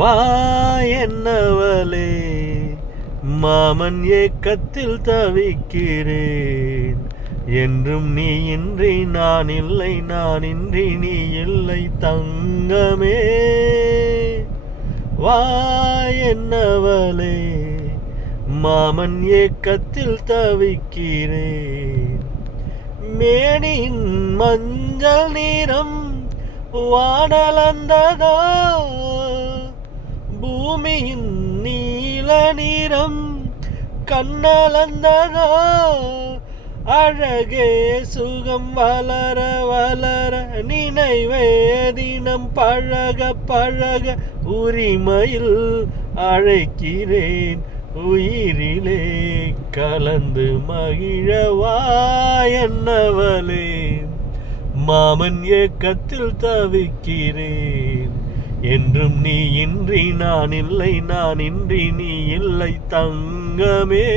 வா என்னவளே, மாமன் ஏக்கத்தில் தவிக்கிறேன். என்றும் நீ இன்றி நான் இல்லை, நான் இன்றி நீ இல்லை தங்கமே. வா என்னவளே, மாமன் ஏக்கத்தில் தவிக்கிறேன். மேனியின் மஞ்சள் நிறம் வானலந்ததோ, பூமியின் நீல நிறம் கண்ணலந்ததோ. அழகே சுகம் வளர வளர நினைவே தினம் பழக பழக உரிமையில் அழைக்கிறேன். உயிரிலே கலந்து மகிழவா என்னவளே, மாமன் ஏக்கத்தில் தவிக்கிறேன். என்றும் நீ இன்றி நான் இல்லை, நான் இன்றி நீ இல்லை தங்கமே.